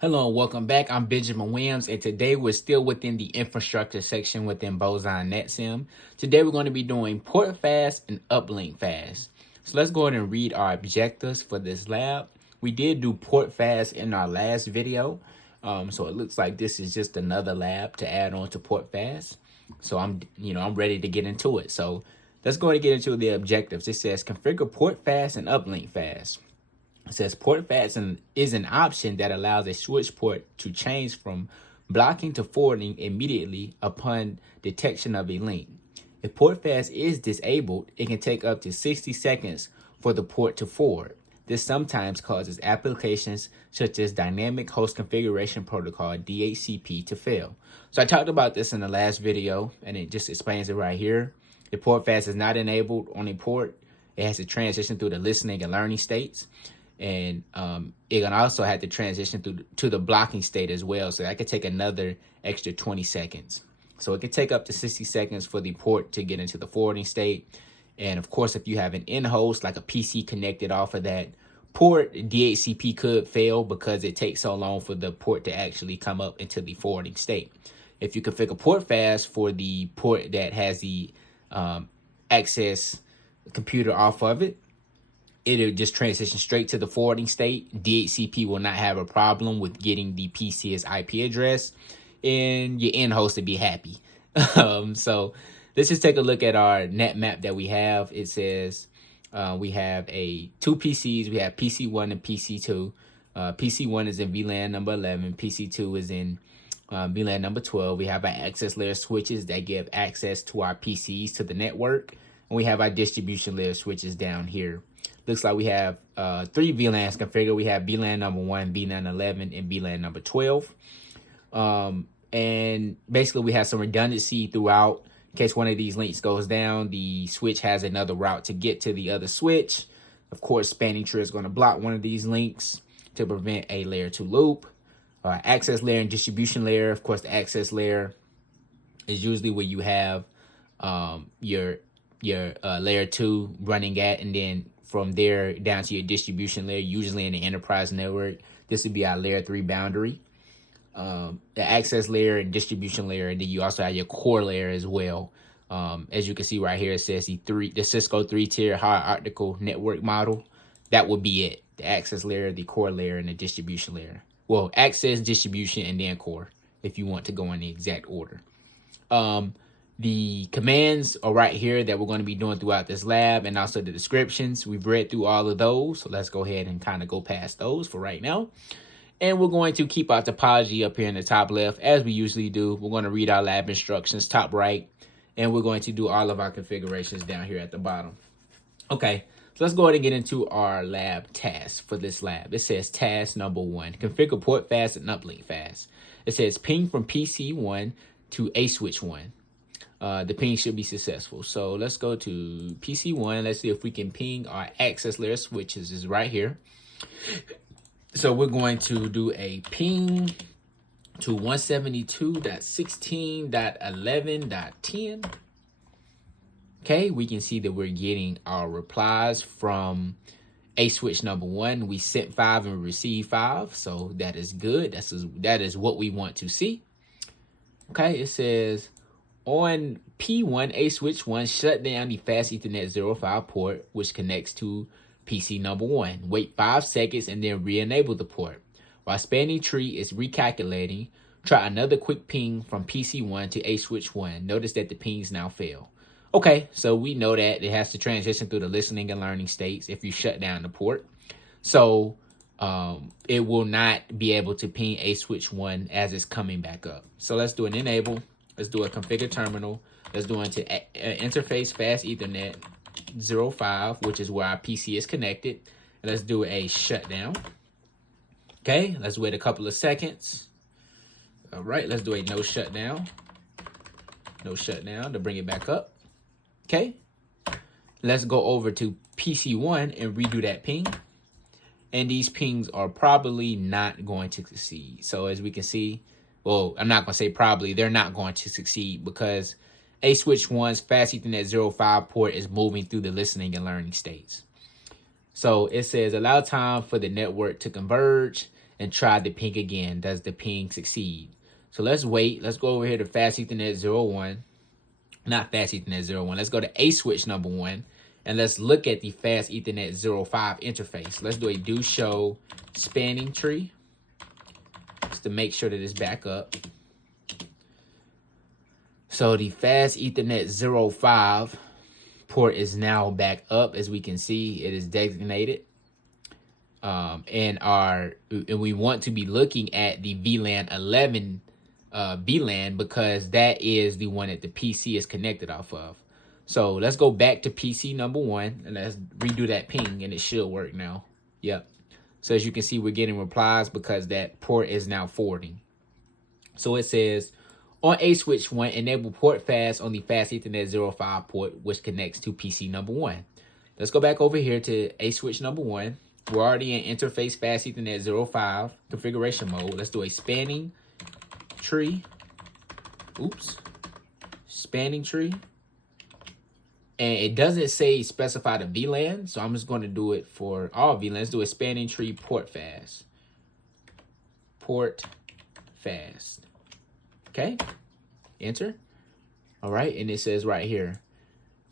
Hello and welcome back. I'm Benjamin Williams, and today we're still within the infrastructure section within Boson NetSim. Today we're going to be doing PortFast and UplinkFast. So let's go ahead and read our objectives for this lab. We did do PortFast in our last video, so it looks like this is just another lab to add on to PortFast. So I'm ready to get into it. So let's go ahead and get into the objectives. It says configure PortFast and UplinkFast. It says PortFast is an option that allows a switch port to change from blocking to forwarding immediately upon detection of a link. If PortFast is disabled, it can take up to 60 seconds for the port to forward. This sometimes causes applications such as Dynamic Host Configuration Protocol, DHCP, to fail. So I talked about this in the last video, and it just explains it right here. If PortFast is not enabled on a port, it has to transition through the listening and learning states. And it can also have to transition to the blocking state as well. So that could take another extra 20 seconds. So it can take up to 60 seconds for the port to get into the forwarding state. And of course, if you have an in-host, like a PC connected off of that port, DHCP could fail because it takes so long for the port to actually come up into the forwarding state. If you configure PortFast for the port that has the access computer off of it, it'll just transition straight to the forwarding state. DHCP will not have a problem with getting the PC's IP address, and your end host will be happy. So let's just take a look at our net map that we have. It says we have two PCs. We have PC1 and PC2. PC1 is in VLAN number 11. PC2 is in VLAN number 12. We have our access layer switches that give access to our PCs to the network. And we have our distribution layer switches down here. Looks like we have 3 VLANs configured. We have VLAN number 1, VLAN 11, and VLAN number 12. And basically we have some redundancy throughout. In case one of these links goes down, the switch has another route to get to the other switch. Of course, spanning tree is going to block one of these links to prevent a layer 2 loop. Access layer and distribution layer. Of course, the access layer is usually where you have your layer 2 running at, and then from there down to your distribution layer, usually in the enterprise network. This would be our layer 3 boundary. The access layer and distribution layer, and then you also have your core layer as well. As you can see right here, it says the Cisco 3-tier hierarchical network model. That would be it. The access layer, the core layer, and the distribution layer. Well, access, distribution, and then core, if you want to go in the exact order. The commands are right here that we're going to be doing throughout this lab, and also the descriptions. We've read through all of those, so let's go ahead and kind of go past those for right now. And we're going to keep our topology up here in the top left, as we usually do. We're going to read our lab instructions top right, and we're going to do all of our configurations down here at the bottom. Okay, so let's go ahead and get into our lab tasks for this lab. It says task number 1, configure PortFast and UplinkFast. It says ping from PC1 to A switch 1. The ping should be successful. So let's go to PC1. Let's see if we can ping our access layer switches is right here. So we're going to do a ping to 172.16.11.10. Okay, we can see that we're getting our replies from A switch number 1. We sent 5 and received 5. So that is good. That is what we want to see. Okay, it says on P1, A switch 1, shut down the fast Ethernet 05 port, which connects to PC number 1. Wait 5 seconds and then re-enable the port. While spanning tree is recalculating, try another quick ping from PC 1 to A switch 1. Notice that the pings now fail. Okay, so we know that it has to transition through the listening and learning states if you shut down the port. So it will not be able to ping A switch 1 as it's coming back up. So let's do an enable. Let's do a configure terminal. Let's do into interface fast Ethernet 05, which is where our PC is connected. And let's do a shutdown. Okay, let's wait a couple of seconds. All right, let's do a no shutdown. No shutdown to bring it back up. Okay, let's go over to PC1 and redo that ping. And these pings are probably not going to succeed. So as we can see, well, I'm not going to say probably, they're not going to succeed because A switch 1's fast Ethernet 05 port is moving through the listening and learning states. So it says allow time for the network to converge and try the ping again. Does the ping succeed? So let's wait. Let's go over here to Fast Ethernet 01. Not Fast Ethernet 01. Let's go to A switch number 1. And let's look at the Fast Ethernet 05 interface. Let's do a do show spanning tree just to make sure that it's back up. So the Fast Ethernet 05 port is now back up. As we can see, it is designated. And we want to be looking at the VLAN 11 VLAN because that is the one that the PC is connected off of. So let's go back to PC number 1 and let's redo that ping, and it should work now. Yep. So as you can see, we're getting replies because that port is now forwarding. So it says, on A switch 1, enable PortFast on the Fast Ethernet 05 port, which connects to PC number 1. Let's go back over here to A switch number 1. We're already in interface Fast Ethernet 05 configuration mode. Let's do a spanning tree. Spanning tree. And it doesn't say specify the VLAN, so I'm just going to do it for all VLANs. Let's do a spanning tree PortFast. PortFast. Okay. Enter. All right. And it says right here.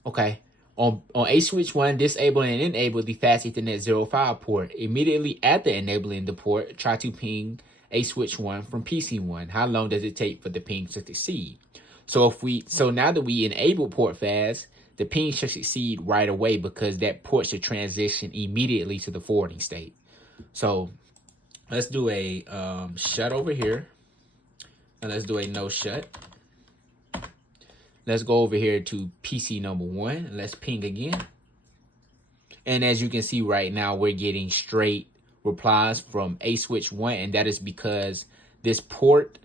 Okay. On A switch 1, disable and enable the Fast Ethernet 05 port. Immediately after enabling the port, try to ping A switch 1 from PC 1. How long does it take for the ping to succeed? So now that we enable PortFast, the ping should succeed right away because that port should transition immediately to the forwarding state. So let's do a shut over here. And let's do a no shut. Let's go over here to PC number 1. And let's ping again. And as you can see right now, we're getting straight replies from A switch 1. And that is because this port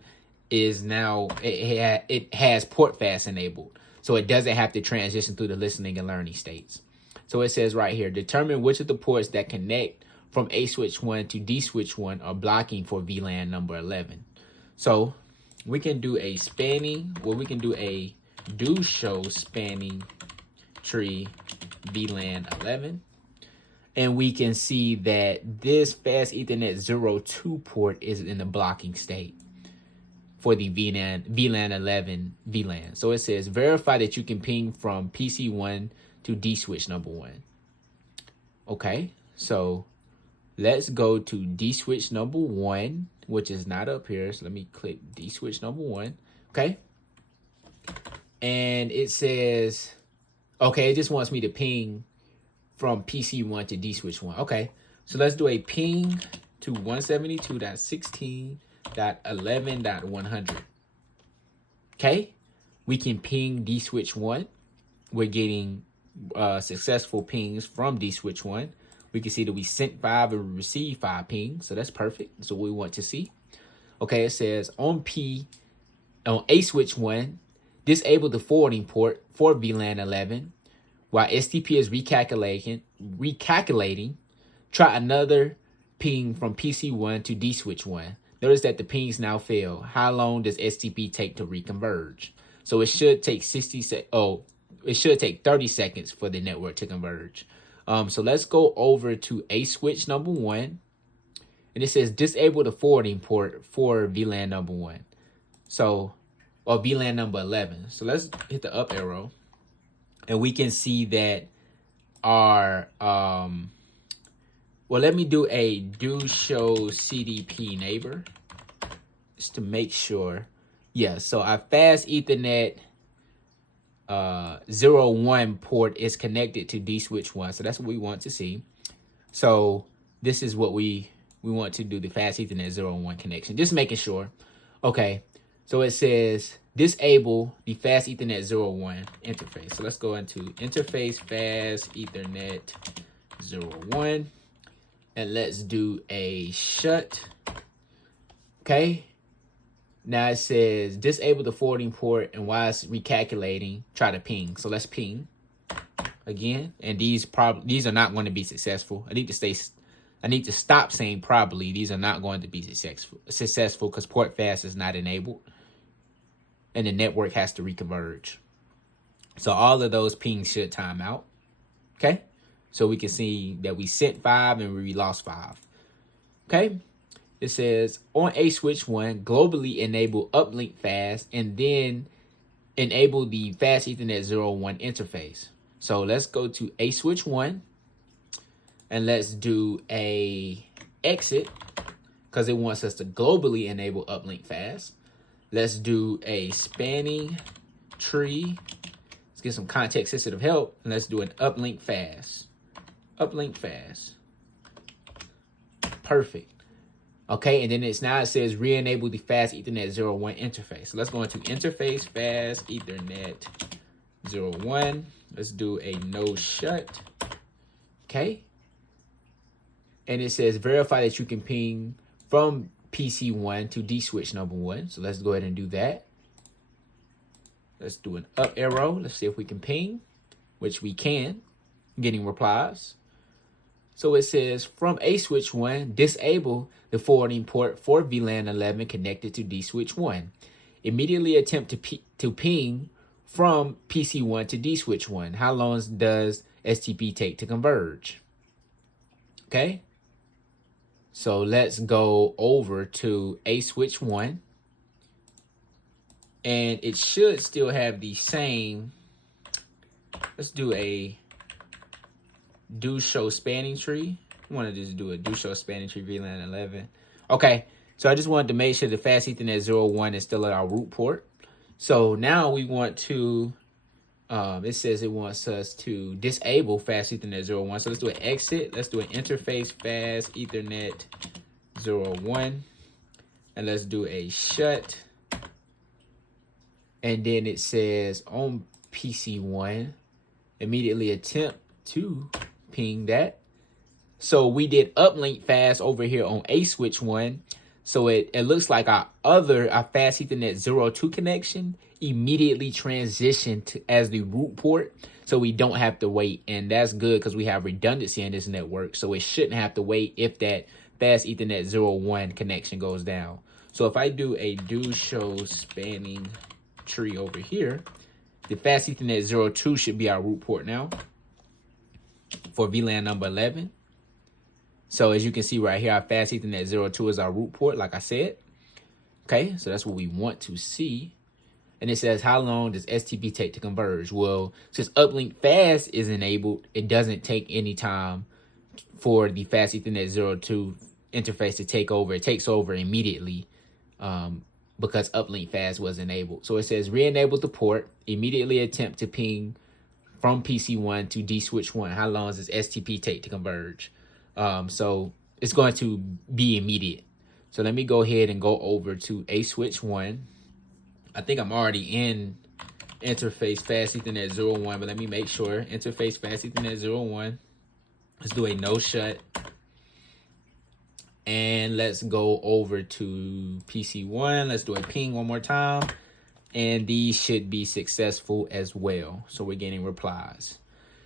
is now, it has PortFast enabled. So it doesn't have to transition through the listening and learning states. So it says right here, determine which of the ports that connect from A switch 1 to D switch 1 are blocking for VLAN number 11. So we can do a spanning, we can do a do show spanning tree VLAN 11. And we can see that this Fast Ethernet 02 port is in the blocking state for the VLAN 11 VLAN. So it says verify that you can ping from PC 1 to D switch number 1. Okay, so let's go to D switch number 1, which is not up here. So let me click D switch number 1. Okay. And it says, okay, it just wants me to ping from PC 1 to D switch 1. Okay, so let's do a ping to 172.16.11.100. Okay, we can ping D switch 1. We're getting successful pings from D switch 1. We can see that we sent 5 and received 5 pings, so that's perfect. That's what we want to see. Okay, it says on A switch 1, disable the forwarding port for VLAN 11 while STP is recalculating. Try another ping from PC 1 to D switch 1. Notice that the pings now fail. How long does STP take to reconverge? So it should take 30 seconds for the network to converge. So let's go over to A switch number 1. And it says disable the forwarding port for VLAN number 1. So, or VLAN number 11. So let's hit the up arrow. And we can see that our, well, let me do a do show CDP neighbor just to make sure. Yeah, so our Fast Ethernet 01 port is connected to D switch 1. So that's what we want to see. So this is what we want to do, the Fast Ethernet 01 connection. Just making sure. Okay, so it says disable the Fast Ethernet 01 interface. So let's go into interface Fast Ethernet 01. And let's do a shut. Okay. Now it says disable the forwarding port, and while it's recalculating, try to ping. So let's ping again. And these are not going to be successful. I need to stop saying probably. These are not going to be successful because PortFast is not enabled. And the network has to reconverge. So all of those pings should time out. Okay. So we can see that we sent 5 and we lost 5. Okay. it says on a switch 1, globally enable UplinkFast and then enable the Fast Ethernet 01 interface. So let's go to a switch 1 and let's do a exit because it wants us to globally enable UplinkFast. Let's do a spanning tree. Let's get some context sensitive help and let's do an UplinkFast. UplinkFast. Perfect. Okay, and then it says re-enable the Fast Ethernet 01 interface. So let's go into interface Fast Ethernet 01. Let's do a no shut. Okay. And it says verify that you can ping from PC1 to D switch number 1. So let's go ahead and do that. Let's do an up arrow. Let's see if we can ping, which we can. Getting replies. So it says from a switch 1, disable the forwarding port for VLAN 11 connected to D switch 1. Immediately attempt to ping from PC1 to D switch 1. How long does STP take to converge? Okay. So let's go over to a switch 1. And it should still have the same. Let's do a do show spanning tree. I want to just do a do show spanning tree VLAN 11. Okay, so I just wanted to make sure the Fast Ethernet 01 is still at our root port. So now we want to, it says it wants us to disable Fast Ethernet 01. So let's do an exit. Let's do an interface Fast Ethernet 01. And let's do a shut. And then it says on PC1, immediately attempt to ping that. So we did UplinkFast over here on a switch 1. So it looks like our Fast Ethernet 02 connection immediately transitioned to as the root port. So we don't have to wait. And that's good because we have redundancy in this network. So it shouldn't have to wait if that Fast Ethernet 01 connection goes down. So if I do a do show spanning tree over here, the Fast Ethernet 02 should be our root port now for VLAN number 11. So as you can see right here, our Fast Ethernet 02 is our root port, like I said. Okay, so that's what we want to see. And it says, how long does STP take to converge? Well, since UplinkFast is enabled, it doesn't take any time for the Fast Ethernet 02 interface to take over. It takes over immediately because UplinkFast was enabled. So it says, re-enable the port, immediately attempt to ping from PC1 to D switch 1. How long does STP take to converge? So it's going to be immediate. So let me go ahead and go over to a switch 1. I think I'm already in interface Fast Ethernet 01, but let me make sure. Interface Fast Ethernet 01. Let's do a no shut. And let's go over to PC1. Let's do a ping one more time. And these should be successful as well. So we're getting replies.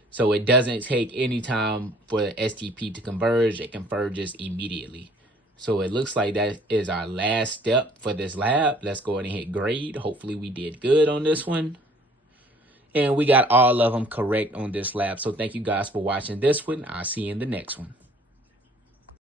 So it doesn't take any time for the STP to converge. It converges immediately. So it looks like that is our last step for this lab. Let's go ahead and hit grade. Hopefully we did good on this one. And we got all of them correct on this lab. So thank you guys for watching this one. I'll see you in the next one.